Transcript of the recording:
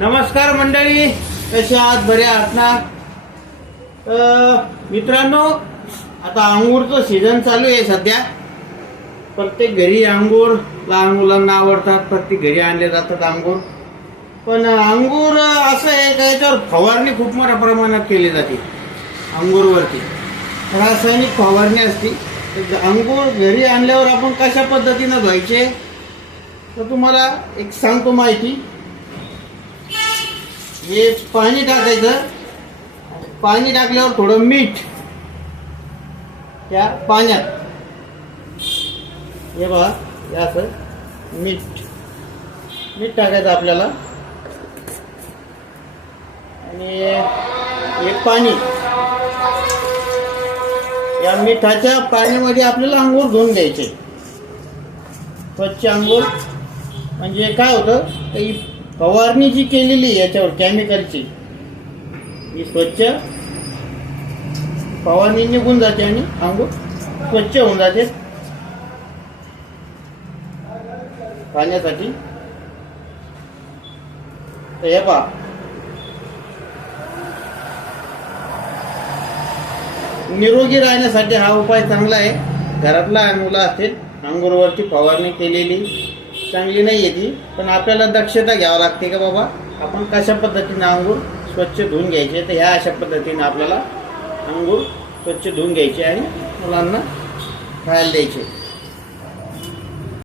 नमस्कार मंडळी, कसे आहात? बरे आहात ना? मित्रांनो, आता अंगूरचं सीझन चालू आहे सध्या. प्रत्येक घरी अंगूर लहान मुलांना आवडतात. प्रत्येक घरी आणले जातात अंगूर. पण अंगूर असं आहे का, याच्यावर फवारणी खूप मोठ्या प्रमाणात केली जाते. अंगूरवरती रासायनिक फवारणी असते. अंगूर घरी आणल्यावर आपण कशा पद्धतीनं धुवायचे तर तुम्हाला एक सांगतो माहिती. हे पाणी टाकायचं. पाणी टाकल्यावर थोडं मीठ त्या पाण्यात, हे बघा, हे असं मीठ टाकायचं आपल्याला. आणि हे पाणी, या मिठाच्या पाण्यामध्ये आपल्याला अंगूर धुवून घ्यायचे. स्वच्छ अंगूर. म्हणजे काय होतं, ही फवारणी जी केलेली याच्यावर केमिकलची, ही स्वच्छ फवारणी निघून जाते आणि अंगूर स्वच्छ होऊन जाते खाण्यासाठी. तर हे पहा, निरोगी राहण्यासाठी हा उपाय चांगला आहे. घरातला मुलं असतील, अंगूरवरती फवारणी केलेली चांगली नाही आहे ती. पण आपल्याला दक्षता घ्यावं लागते का बाबा आपण कशा पद्धतीने अंगूर स्वच्छ धुवून घ्यायचे. तर ह्या अशा पद्धतीने आपल्याला अंगूर स्वच्छ धुवून घ्यायचे आणि मुलांना खायला द्यायचे.